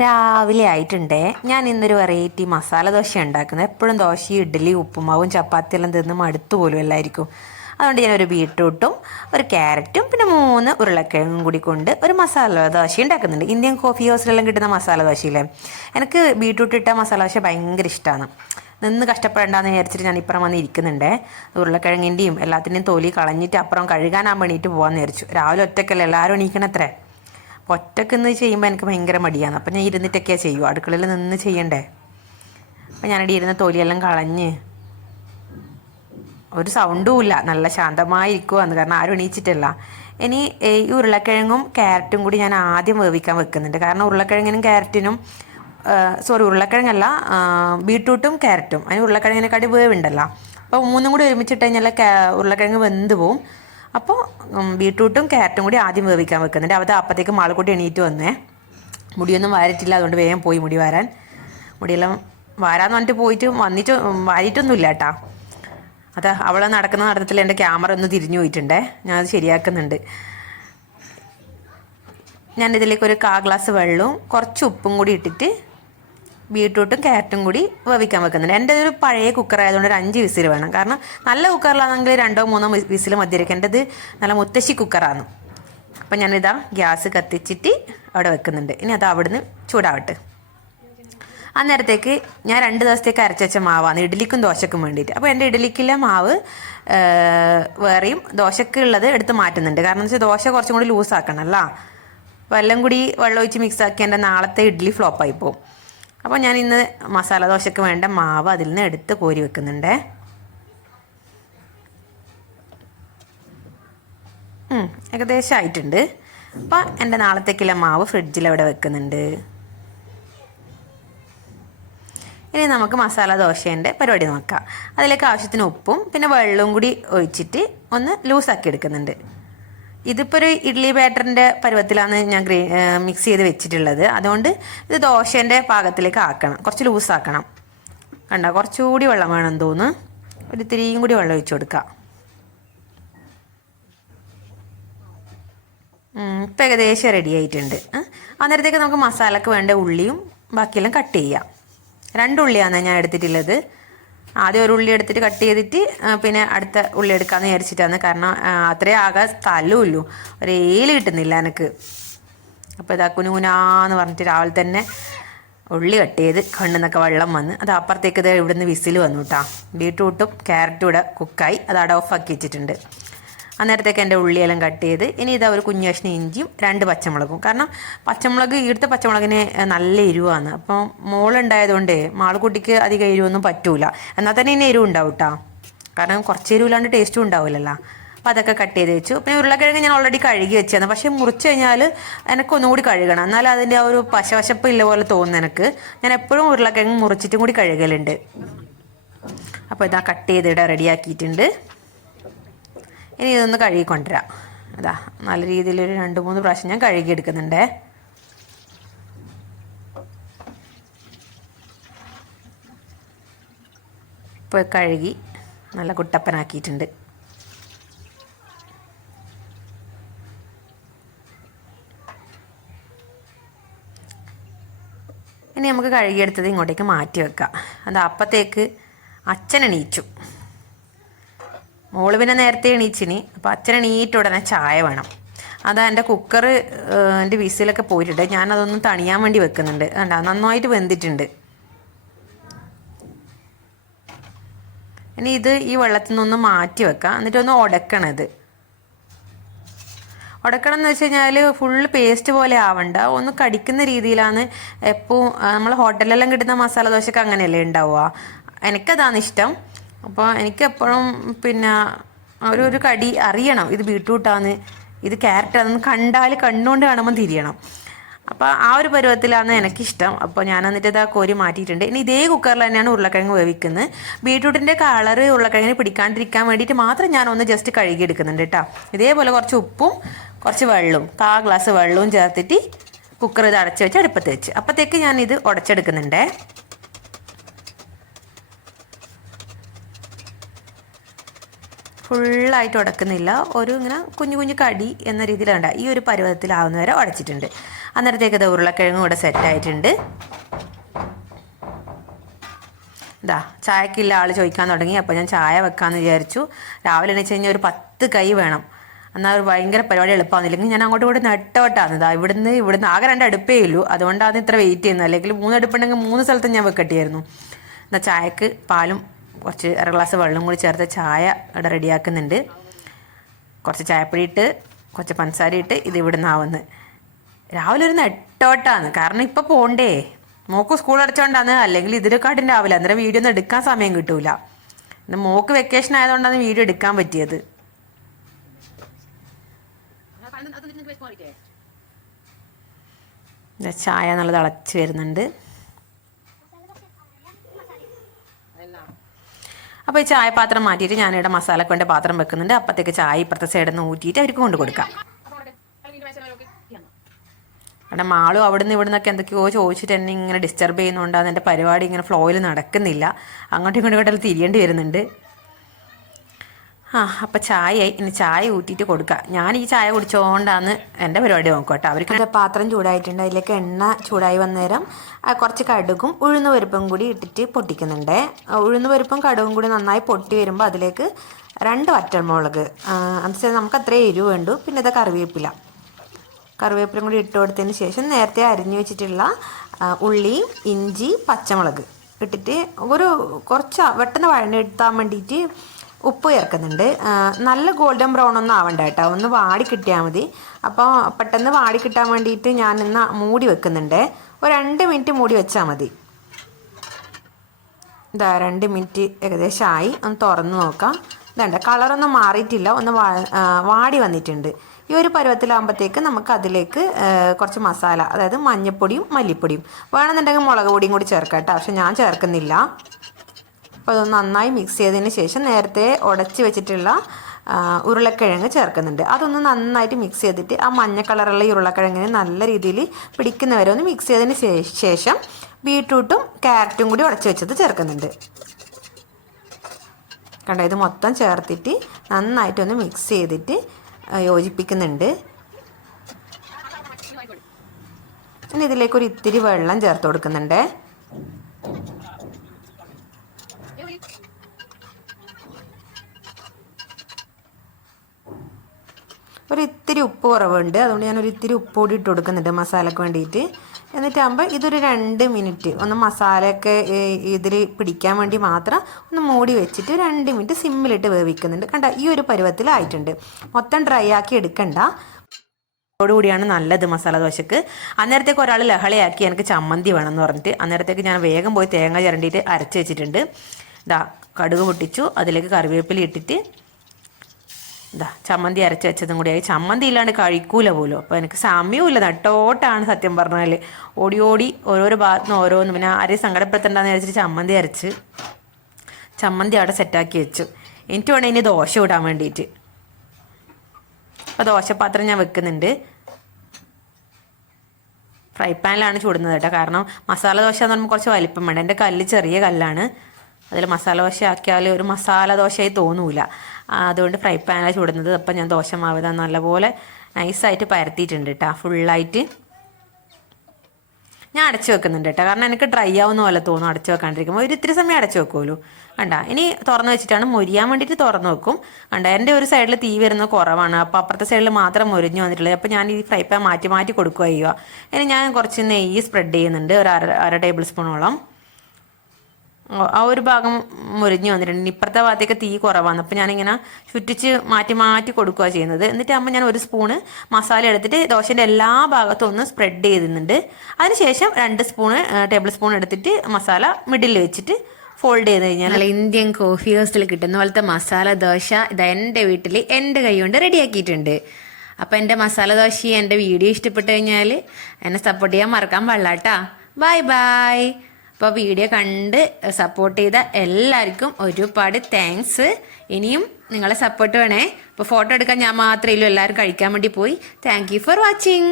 രാവിലെ ആയിട്ടുണ്ടേ. ഞാൻ ഇന്നൊരു വെറൈറ്റി മസാല ദോശ ഉണ്ടാക്കുന്നത്. എപ്പോഴും ദോശ ഇഡ്ഡലി ഉപ്പുമാവും ചപ്പാത്തിയെല്ലാം തിന്ന് മടുത്തു പോലും എല്ലാവർക്കും അതുകൊണ്ട് ഞാൻ ഒരു ബീട്രൂട്ടും ഒരു ക്യാരറ്റും പിന്നെ മൂന്ന് ഉരുളക്കിഴങ്ങും കൂടി കൊണ്ട് ഒരു മസാല ദോശ ഉണ്ടാക്കുന്നുണ്ട്. ഇന്ത്യൻ കോഫി ഹൗസിലെല്ലാം കിട്ടുന്ന മസാല ദോശയില്ലേ? എനിക്ക് ബീട്രൂട്ട് ഇട്ട മസാല ദോശ ഭയങ്കര ഇഷ്ടമാണ് നിന്ന് കഷ്ടപ്പെടേണ്ടെന്ന് വിചാരിച്ചിട്ട് ഞാൻ ഇപ്പുറം വന്ന് ഇരിക്കുന്നുണ്ടേ. ഉരുളക്കിഴങ്ങിന്റെയും എല്ലാത്തിന്റെയും തൊലി കളഞ്ഞിട്ട് അപ്പുറം കഴുകാനാൻ വേണ്ടിയിട്ട് പോകാമെന്ന് വിചാരിച്ചു. രാവിലെ ഒറ്റക്കല്ലേ എല്ലാവരും എണീക്കണത്രേ? അപ്പോൾ ഒറ്റയ്ക്ക് നിന്ന് ചെയ്യുമ്പോൾ എനിക്ക് ഭയങ്കര മടിയാണ്. അപ്പോൾ ഞാൻ ഇരുന്നിട്ടൊക്കെയാണ് ചെയ്യൂ അടുക്കളയിൽ നിന്ന് ചെയ്യണ്ടേ? അപ്പോൾ ഞാനിവിടെ ഇരുന്ന് തൊലിയെല്ലാം കളഞ്ഞ് ഒരു സൗണ്ടും ഇല്ല. നല്ല ശാന്തമായിരിക്കുവാന്ന്. കാരണം ആരും എണീച്ചിട്ടില്ല. ഇനി ഈ ഉരുളക്കിഴങ്ങും ക്യാരറ്റും കൂടി ഞാൻ ആദ്യം വേവിക്കാൻ വെക്കുന്നുണ്ട്. കാരണം ഉരുളക്കിഴങ്ങിനും ക്യാരറ്റിനും സോറി ഉരുളക്കിഴങ്ങല്ല ബീട്രൂട്ടും ക്യാരറ്റും. അതിന് ഉരുളക്കിഴങ്ങിനെക്കാട്ടി വേവുണ്ടല്ലോ. അപ്പോൾ മൂന്നും കൂടി ഒരുമിച്ചിട്ട് കഴിഞ്ഞാൽ ഉരുളക്കിഴങ്ങ് വെന്ത് പോവും. അപ്പോൾ ബീട്രൂട്ടും ക്യാരറ്റും കൂടി ആദ്യം വേവിക്കാൻ വെക്കുന്നുണ്ട് അവിടെ അപ്പോഴത്തേക്കും മാളക്കുട്ടി എണീറ്റ് വന്നേ. മുടിയൊന്നും വാരിട്ടില്ല അതുകൊണ്ട് വേഗം പോയി മുടി വാരാൻ. മുടിയെല്ലാം വാരാന്ന് പറഞ്ഞിട്ട് പോയിട്ട് വന്നിട്ട് വാരിയിട്ടൊന്നും വാരിയിട്ടൊന്നുമില്ല കേട്ടാ. അത് അവളെ നടക്കുന്ന നടത്തത്തിൽ എന്റെ ക്യാമറ ഒന്ന് തിരിഞ്ഞു പോയിട്ടുണ്ടേ. ഞാൻ അത് ശരിയാക്കുന്നുണ്ട്. ഞാൻ ഇതിലേക്ക് ഒരു കാ ഗ്ലാസ് വെള്ളവും കുറച്ച് ഉപ്പും കൂടി ഇട്ടിട്ട് ബീട്രൂട്ടും ക്യാരറ്റും കൂടി വേവിക്കാൻ വെക്കുന്നുണ്ട്. എന്റെ ഒരു പഴയ കുക്കർ ആയതുകൊണ്ട് ഒരു അഞ്ച് വിസിൽ വേണം. കാരണം നല്ല കുക്കറിലാണെങ്കിൽ രണ്ടോ മൂന്നോ വിസിൽ മതിയായിരിക്കും. എന്റെത് നല്ല മുത്തശ്ശി കുക്കറാണ് അപ്പം ഞാനിതാ ഗ്യാസ് കത്തിച്ചിട്ട് അവിടെ വെക്കുന്നുണ്ട്. ഇനി അത് അവിടുന്ന് ചൂടാവട്ടെ. അന്നേരത്തേക്ക് ഞാൻ രണ്ട് ദിവസത്തേക്ക് അരച്ചുവെച്ച മാവാണ്. ഇഡ്ഡലിക്കും ദോശക്കും വേണ്ടിയിട്ട്. അപ്പോൾ എന്റെ ഇഡ്ഡലിക്കുള്ള മാവ് വേറെയും ദോശക്കുള്ളത് എടുത്ത് മാറ്റുന്നുണ്ട്. കാരണം എന്ന് വെച്ചാൽ ദോശ കുറച്ചും കൂടി ലൂസ് അല്ല. അപ്പോൾ എല്ലാം കൂടി വെള്ളം ഒഴിച്ച് മിക്സ് ആക്കി എന്റെ നാളത്തെ ഇഡ്ഡലി ഫ്ലോപ്പായി പോകും അപ്പോൾ ഞാൻ ഇന്ന് മസാല ദോശയ്ക്ക് വേണ്ട മാവ് അതിൽ നിന്ന് എടുത്ത് കോരി വെക്കുന്നുണ്ട്. ഏകദേശം ആയിട്ടുണ്ട്. അപ്പോൾ എന്റെ നാളത്തേക്കുള്ള മാവ് ഫ്രിഡ്ജിൽ അവിടെ വെക്കുന്നുണ്ട്. ഇനി നമുക്ക് മസാല ദോശേന്റെ പരിപാടി നോക്കാം. അതിലേക്ക് ആവശ്യത്തിന് ഉപ്പും പിന്നെ വെള്ളവും കൂടി ഒഴിച്ചിട്ട് ഒന്ന് ലൂസാക്കി എടുക്കുന്നുണ്ട്. ഇതിപ്പോൾ ഒരു ഇഡ്ഡലി ബാറ്ററിന്റെ പരുവത്തിലാണ് ഞാൻ ഗ്രേ മിക്സ് ചെയ്ത് വെച്ചിട്ടുള്ളത്. അതുകൊണ്ട് ഇത് ദോശേന്റെ പാകത്തിലേക്ക് ആക്കണം. കുറച്ച് ലൂസാക്കണം കണ്ട? കുറച്ചുകൂടി വെള്ളം വേണം തോന്നുന്നു. ഒരു ഇത്തിരിയും കൂടി വെള്ളം ഒഴിച്ചു കൊടുക്കാം. ഉം, ഇപ്പം ഏകദേശം റെഡി ആയിട്ടുണ്ട്. അന്നേരത്തേക്ക് നമുക്ക് മസാലക്ക് വേണ്ട ഉള്ളിയും ബാക്കിയെല്ലാം കട്ട് ചെയ്യാം. രണ്ടുള്ളിയാണ് ഞാൻ എടുത്തിട്ടുള്ളത്. ആദ്യം ഒരു ഉള്ളി എടുത്തിട്ട് കട്ട് ചെയ്തിട്ട് പിന്നെ അടുത്ത ഉള്ളി എടുക്കാമെന്ന് വിചാരിച്ചിട്ടാണ്. കാരണം അത്രേ അത്രയും ആകാൻ സ്ഥലവുമില്ലൂ ഒരു കിട്ടുന്നില്ല എനിക്ക്. അപ്പോൾ ഇതാ കുനുകുനാന്ന് പറഞ്ഞിട്ട് രാവിലെ തന്നെ ഉള്ളി കട്ട് ചെയ്ത് കണ്ണിന്നൊക്കെ വെള്ളം വന്ന് അത് അപ്പുറത്തേക്ക് ഇത് ഇവിടുന്ന് വിസിൽ വന്നു കേട്ടോ ബീട്രൂട്ടും ക്യാരറ്റും ഇവിടെ കുക്കായി അത് അവിടെ ഓഫാക്കി വെച്ചിട്ടുണ്ട്. അന്നേരത്തേക്ക് എന്റെ ഉള്ളിയെല്ലാം കട്ട് ചെയ്ത് ഇനി ഇതാ ഒരു കുഞ്ഞു കഷ്ണം ഇഞ്ചിയും രണ്ട് പച്ചമുളകും. കാരണം പച്ചമുളക് ഇവിടുത്തെ പച്ചമുളകിന് നല്ല എരിവാണ്. അപ്പം മോളുണ്ടായതുകൊണ്ട് മാളുകുട്ടിക്ക് അധികം എരിവൊന്നും പറ്റൂല. എന്നാൽ തന്നെ ഇനി എരിവ് ഉണ്ടാവും കേട്ടോ കാരണം കുറച്ച് എരിവില്ലാണ്ട് ടേസ്റ്റും ഉണ്ടാവില്ലല്ലോ. അപ്പം അതൊക്കെ കട്ട് ചെയ്ത് വെച്ചു. പിന്നെ ഉരുളക്കിഴങ്ങ് ഞാൻ ഓൾറെഡി കഴുകി വെച്ചാണ് പക്ഷേ മുറിച്ച് കഴിഞ്ഞാൽ എനിക്ക് ഒന്നുകൂടി കഴുകണം. എന്നാൽ അതിന്റെ ആ ഒരു പശവശപ്പ് ഇല്ല പോലെ തോന്നുന്നു എനിക്ക്. ഞാൻ എപ്പോഴും ഉരുളക്കിഴങ്ങ് മുറിച്ചിട്ടും കൂടി കഴുകലുണ്ട്. അപ്പോൾ ഇതാ കട്ട് ചെയ്തിട റെഡിയാക്കിയിട്ടുണ്ട് ഇനി ഇതൊന്ന് കഴുകി കൊണ്ടുവരാം അതാ നല്ല രീതിയിൽ ഒരു രണ്ട് മൂന്ന് പ്രാവശ്യം ഞാൻ കഴുകി എടുക്കുന്നുണ്ടേ ഇപ്പോൾ കഴുകി നല്ല കുട്ടപ്പനാക്കിയിട്ടുണ്ട്. ഇനി നമുക്ക് കഴുകിയെടുത്തത് ഇങ്ങോട്ടേക്ക് മാറ്റി വെക്കാം. അത് അപ്പത്തേക്ക് അച്ഛൻ എണീച്ചു. മോൾ പിന്നെ നേരത്തെ എണീച്ചിനി അപ്പോൾ അച്ഛൻ എണീറ്റ് ഉടനെ ചായ വേണം. അതാ എന്റെ കുക്കർ എന്റെ വിസിലൊക്കെ പോയിട്ടുണ്ട്. ഞാനതൊന്ന് തണിയാൻ വേണ്ടി വെക്കുന്നുണ്ട്. കണ്ടാ നന്നായിട്ട് വെന്തിട്ടുണ്ട്. ഇനി ഇത് ഈ വെള്ളത്തിൽ നിന്നൊന്ന് മാറ്റി വെക്കാം. എന്നിട്ടൊന്ന് ഉടക്കണം ഇത്. ഉടക്കണം എന്ന് വെച്ച് കഴിഞ്ഞാൽ ഫുള്ള് പേസ്റ്റ് പോലെ ആവണ്ട. ഒന്ന് കടിക്കുന്ന രീതിയിലാണ് എപ്പോൾ നമ്മൾ ഹോട്ടലിലെല്ലാം കിട്ടുന്ന മസാല ദോശക്ക് അങ്ങനെയല്ലേ ഉണ്ടാവുക. എനിക്കതാണ് ഇഷ്ടം. അപ്പോൾ എനിക്ക് എപ്പോഴും പിന്നെ ഒരു ഒരു കടി അറിയണം. ഇത് ബീട്രൂട്ടാണ് ഇത് ക്യാരറ്റാണെന്ന് കണ്ടാൽ കണ്ണുകൊണ്ട് കാണുമ്പോൾ തിരിയണം. അപ്പോൾ ആ ഒരു പരുവത്തിലാണ് എനിക്കിഷ്ടം. അപ്പോൾ ഞാൻ എന്നിട്ട് ഇതാ കോരി മാറ്റിയിട്ടുണ്ട്. ഇനി ഇതേ കുക്കറിൽ തന്നെയാണ് ഉരുളക്കിഴങ്ങ് വേവിക്കുന്നത്. ബീട്രൂട്ടിന്റെ കളർ ഉരുളക്കിഴങ്ങിന് പിടിക്കാണ്ടിരിക്കാൻ വേണ്ടിയിട്ട് മാത്രം ഞാൻ ഒന്ന് ജസ്റ്റ് കഴുകി കഴുകിയെടുക്കുന്നുണ്ട് കേട്ടോ. ഇതേപോലെ കുറച്ച് ഉപ്പും കുറച്ച് വെള്ളവും കാ ഗ്ലാസ് വെള്ളവും ചേർത്തിട്ട് കുക്കർ ഇത് അടച്ച് വെച്ച് അടുപ്പത്ത് വെച്ച്. അപ്പോഴത്തേക്ക് ഞാൻ ഇത് ഉടച്ചെടുക്കുന്നുണ്ടേ. ഫുള്ളായിട്ട് ഉടക്കുന്നില്ല. ഒരു ഇങ്ങനെ കുഞ്ഞു കുഞ്ഞു കടി എന്ന രീതിയിലുണ്ട്. ഈ ഒരു പരുവത്തിലാവുന്ന വരെ ഉടച്ചിട്ടുണ്ട്. അന്നേരത്തേക്ക് ഇത് ഉരുളക്കിഴങ്ങും കൂടെ സെറ്റായിട്ടുണ്ട് ഇതാ ചായക്കില്ല ആൾ ചോദിക്കാൻ തുടങ്ങി. അപ്പോൾ ഞാൻ ചായ വെക്കാമെന്ന് വിചാരിച്ചു. രാവിലെ എണീച്ച് കഴിഞ്ഞാൽ ഒരു പത്ത് കൈ വേണം. എന്നാൽ ഒരു ഭയങ്കര പരിപാടി എളുപ്പമാകുന്നില്ലെങ്കിൽ ഞാൻ അങ്ങോട്ട് ഇവിടെ നെട്ടോട്ടാണ് ഇതാ ഇവിടുന്ന് ഇവിടുന്ന് ആകെ രണ്ട് അടുപ്പേ ഉള്ളൂ. അതുകൊണ്ടാണ് ഇത്ര വെയിറ്റ് ചെയ്യുന്നത്. അല്ലെങ്കിൽ മൂന്ന് അടുപ്പുണ്ടെങ്കിൽ മൂന്ന് സ്ഥലത്ത് ഞാൻ വെക്കട്ടിയായിരുന്നു. എന്നാൽ ചായക്ക് പാലും കുറച്ച് അര ഗ്ലാസ് വെള്ളം കൂടി ചേർത്ത് ചായ ഇവിടെ റെഡിയാക്കുന്നുണ്ട്. കുറച്ച് ചായപ്പൊടി ഇട്ട് കുറച്ച് പഞ്ചസാര ഇട്ട് ഇത് ഇവിടുന്ന് ആവുന്നത് രാവിലെ ഒരു നെട്ടോട്ടാണ്. കാരണം ഇപ്പോൾ പോണ്ടേ. മോക്ക് സ്കൂൾ അടച്ചോണ്ടാന്ന് അല്ലെങ്കിൽ ഇതിനെക്കാട്ടും രാവിലെ. അന്നേരം വീഡിയോ ഒന്നും എടുക്കാൻ സമയം കിട്ടൂല. ഇന്ന് മോക്ക് വെക്കേഷൻ ആയതുകൊണ്ടാണ് വീഡിയോ എടുക്കാൻ പറ്റിയത്. ചായ നല്ല അളച്ച് വരുന്നുണ്ട്. അപ്പോൾ ഈ ചായപാത്രം മാറ്റിയിട്ട് ഞാനിവിടെ മസാലക്ക് വേണ്ട പാത്രം വെക്കുന്നുണ്ട്. അപ്പത്തേക്ക് ചായ ഇപ്പുറത്തെ സൈഡിൽ നിന്ന് ഊറ്റിയിട്ട് അവർക്ക് കൊണ്ട് കൊടുക്കാം. അവിടെ മാളും ഇവിടെ നിന്നൊക്കെ എന്തൊക്കെയോ ചോദിച്ചിട്ട് എന്നെ ഇങ്ങനെ ഡിസ്റ്റർബ് ചെയ്യുന്നുണ്ടാകുന്ന എന്റെ പരിപാടി ഇങ്ങനെ ഫ്ലോയിൽ നടക്കുന്നില്ല. അങ്ങോട്ടും ഇങ്ങോട്ടും തിരിയേണ്ടി വരുന്നുണ്ട്. ആ അപ്പം ചായ ഇനി ചായ ഊറ്റിയിട്ട് കൊടുക്കുക ഞാൻ ഈ ചായ കുടിച്ചോണ്ടാന്ന് എന്റെ പരിപാടി നോക്കട്ടെ. അവർക്ക് പാത്രം ചൂടായിട്ടുണ്ട്. അതിലേക്ക് എണ്ണ ചൂടായി വന്നേരം കുറച്ച് കടുകും ഉഴുന്ന് പരിപ്പും കൂടി ഇട്ടിട്ട് പൊട്ടിക്കുന്നുണ്ട്. ഉഴുന്ന് പരിപ്പും കടുകും കൂടി നന്നായി പൊട്ടി വരുമ്പോൾ അതിലേക്ക് രണ്ട് വറ്റൽമുളക് എന്നുവെച്ചാൽ നമുക്ക് അത്രയും എരിവ് വേണ്ടു. പിന്നെ ഇത് കറിവേപ്പില. കറിവേപ്പിലും കൂടി ഇട്ട് കൊടുത്തതിന് ശേഷം നേരത്തെ അരിഞ്ഞു വെച്ചിട്ടുള്ള ഉള്ളി ഇഞ്ചി പച്ചമുളക് ഇട്ടിട്ട് ഒരു കുറച്ച് പെട്ടെന്ന് വഴഞ്ഞെടുത്താൻ വേണ്ടിയിട്ട് ഉപ്പ് ചേർക്കുന്നുണ്ട്. നല്ല ഗോൾഡൻ ബ്രൗൺ ഒന്നും ആവണ്ട കേട്ടോ. ഒന്ന് വാടി കിട്ടിയാൽ മതി. അപ്പോൾ പെട്ടെന്ന് വാടി കിട്ടാൻ വേണ്ടിയിട്ട് ഞാൻ ഇന്ന് മൂടി വെക്കുന്നുണ്ട്. ഒരു രണ്ട് മിനിറ്റ് മൂടി വെച്ചാൽ മതി. ഇതാ രണ്ട് മിനിറ്റ് ഏകദേശം ആയി ഒന്ന് തുറന്ന് നോക്കാം. ഇതണ്ട കളറൊന്നും മാറിയിട്ടില്ല. ഒന്ന് വാടി വന്നിട്ടുണ്ട്. ഈ ഒരു പരുവത്തിലാകുമ്പോഴത്തേക്ക് നമുക്ക് അതിലേക്ക് കുറച്ച് മസാല അതായത് മഞ്ഞൾപ്പൊടിയും മല്ലിപ്പൊടിയും വേണമെന്നുണ്ടെങ്കിൽ മുളക് പൊടിയും കൂടി ചേർക്കാം കേട്ടോ. പക്ഷെ ഞാൻ ചേർക്കുന്നില്ല. അപ്പോൾ അതൊന്ന് നന്നായി മിക്സ് ചെയ്തതിന് ശേഷം നേരത്തെ ഉടച്ച് വെച്ചിട്ടുള്ള ഉരുളക്കിഴങ്ങ് ചേർക്കുന്നുണ്ട്. അതൊന്ന് നന്നായിട്ട് മിക്സ് ചെയ്തിട്ട് ആ മഞ്ഞ കളറുള്ള ഉരുളക്കിഴങ്ങിന് നല്ല രീതിയിൽ പിടിക്കുന്നവരെ ഒന്ന് മിക്സ് ചെയ്തതിന് ശേഷം ബീട്രൂട്ടും ക്യാരറ്റും കൂടി ഉടച്ച് വെച്ചത് ചേർക്കുന്നുണ്ട്. കണ്ടോ? ഇത് മൊത്തം ചേർത്തിട്ട് നന്നായിട്ടൊന്ന് മിക്സ് ചെയ്തിട്ട് യോജിപ്പിക്കുന്നുണ്ട്. ഇനി ഇതിലേക്ക് ഇത്തിരി വെള്ളം ചേർത്ത് കൊടുക്കുന്നുണ്ട്. ഒരു ഇത്തിരി ഉപ്പ് കുറവുണ്ട്. അതുകൊണ്ട് ഞാൻ ഒരു ഇത്തിരി ഉപ്പ് കൂടി ഇട്ട് കൊടുക്കുന്നുണ്ട് മസാലയ്ക്ക് വേണ്ടിയിട്ട്. എന്നിട്ടാകുമ്പോൾ ഇതൊരു രണ്ട് മിനിറ്റ് ഒന്ന് മസാലയൊക്കെ ഇതിൽ പിടിക്കാൻ വേണ്ടി മാത്രം ഒന്ന് മൂടി വെച്ചിട്ട് രണ്ട് മിനിറ്റ് സിമ്മിലിട്ട് വേവിക്കുന്നുണ്ട്. കണ്ട ഈ ഒരു പരുവത്തിലായിട്ടുണ്ട്. മൊത്തം ഡ്രൈ ആക്കി എടുക്കണ്ട. കൂടിയാണ് നല്ലത് മസാല ദോശക്ക്. അന്നേരത്തേക്ക് ഒരാൾ ലഹളയാക്കി എനിക്ക് ചമ്മന്തി വേണം എന്ന് പറഞ്ഞിട്ട് അന്നേരത്തേക്ക് ഞാൻ വേഗം പോയി തേങ്ങ ചിരണ്ടിയിട്ട് അരച്ച് വെച്ചിട്ടുണ്ട്. ഇതാ കടുക് പൊട്ടിച്ചു. അതിലേക്ക് കറിവേപ്പില ഇട്ടിട്ട് ഇതാ ചമ്മന്തി അരച്ച് വെച്ചതും ആയി. ചമ്മന്തി ഇല്ലാണ്ട് കഴിക്കൂല പോലും. അപ്പോൾ എനിക്ക് സമയമില്ല നട്ടോട്ടാണ് സത്യം പറഞ്ഞാൽ ഓടി ഓടി ഓരോരോ ഭാഗത്തു നിന്ന് ഓരോന്ന്. പിന്നെ ആരെയും സങ്കടപ്പെടുത്തണ്ടെന്ന് വിചാരിച്ചിട്ട് ചമ്മന്തി അരച്ച് ചമ്മന്തി അവിടെ സെറ്റാക്കി വെച്ചു. എനിക്ക് വേണം ഇനി ദോശ ഇടാൻ വേണ്ടിയിട്ട് അപ്പോൾ ദോശപാത്രം ഞാൻ വെക്കുന്നുണ്ട്. ഫ്രൈ പാനിലാണ് ചൂടുന്നത് കേട്ടോ. കാരണം മസാല ദോശ എന്ന് പറയുമ്പോൾ കുറച്ച് വലിപ്പം വേണം. എന്റെ കല്ല് ചെറിയ കല്ലാണ്. അതിൽ മസാല ദോശ ആക്കിയാൽ ഒരു മസാല ദോശയായി തോന്നൂല. അതുകൊണ്ട് ഫ്രൈ പാനാണ് ചൂടുന്നത്. അപ്പം ഞാൻ ദോശ മാവ് ഇതാ നല്ലപോലെ നൈസായിട്ട് പരത്തിയിട്ടുണ്ട് കേട്ടോ ഫുള്ളായിട്ട് ഞാൻ അടച്ചു വെക്കുന്നുണ്ട് കേട്ടോ കാരണം എനിക്ക് ഡ്രൈ ആവുന്ന പോലെ തോന്നും അടച്ചു വെക്കാണ്ടിരിക്കുമ്പോൾ ഒരു ഇത്തിരി സമയം അടച്ചു വെക്കുമല്ലോ കണ്ട ഇനി തുറന്നു വെച്ചിട്ടാണ് മുരിയാൻ വേണ്ടിയിട്ട് തുറന്നു വെക്കും. കണ്ട എന്റെ ഒരു സൈഡിൽ തീ വരുന്നത് കുറവാണ്. അപ്പോൾ അപ്പുറത്തെ സൈഡിൽ മാത്രം മുരിഞ്ഞു വന്നിട്ടുള്ളത്. അപ്പോൾ ഞാൻ ഈ ഫ്രൈ പാൻ മാറ്റി മാറ്റി കൊടുക്കുക ചെയ്യുക. ഇനി ഞാൻ കുറച്ച് നെയ്യ് സ്പ്രെഡ് ചെയ്യുന്നുണ്ട്. ഒരു അര അര ടേബിൾ സ്പൂണോളം. ആ ഒരു ഭാഗം മുരിഞ്ഞു വന്നിട്ടുണ്ട്. ഇപ്പുറത്തെ ഭാഗത്തേക്ക് തീ കുറവാണ്. അപ്പോൾ ഞാനിങ്ങനെ ചുറ്റിച്ച് മാറ്റി മാറ്റി കൊടുക്കുക ചെയ്യുന്നത്. എന്നിട്ട് ആകുമ്പോൾ ഞാൻ ഒരു സ്പൂണ് മസാല എടുത്തിട്ട് ദോശന്റെ എല്ലാ ഭാഗത്തും ഒന്ന് സ്പ്രെഡ് ചെയ്തിരുന്നുണ്ട് അതിനുശേഷം രണ്ട് സ്പൂണ് ടേബിൾ സ്പൂൺ എടുത്തിട്ട് മസാല മിഡിൽ വെച്ചിട്ട് ഫോൾഡ് ചെയ്ത് കഴിഞ്ഞാൽ നല്ല ഇന്ത്യൻ കോഫി ഹൗസിൽ കിട്ടുന്ന പോലത്തെ മസാല ദോശ ഇത് എന്റെ വീട്ടിൽ എന്റെ കൈ കൊണ്ട് റെഡിയാക്കിയിട്ടുണ്ട് അപ്പോൾ എന്റെ മസാല ദോശയും എന്റെ വീഡിയോ ഇഷ്ടപ്പെട്ടു കഴിഞ്ഞാൽ എന്നെ സപ്പോർട്ട് ചെയ്യാൻ മറക്കാൻ പാടില്ല കേട്ടോ ബൈ ബൈ അപ്പോൾ വീഡിയോ കണ്ട് സപ്പോർട്ട് ചെയ്ത എല്ലാവർക്കും ഒരുപാട് താങ്ക്സ് ഇനിയും നിങ്ങളെ സപ്പോർട്ട് വേണേ. അപ്പോൾ ഫോട്ടോ എടുക്കാൻ ഞാൻ മാത്രമേ എല്ലാവരും കഴിക്കാൻ വേണ്ടി പോയി. Thank for watching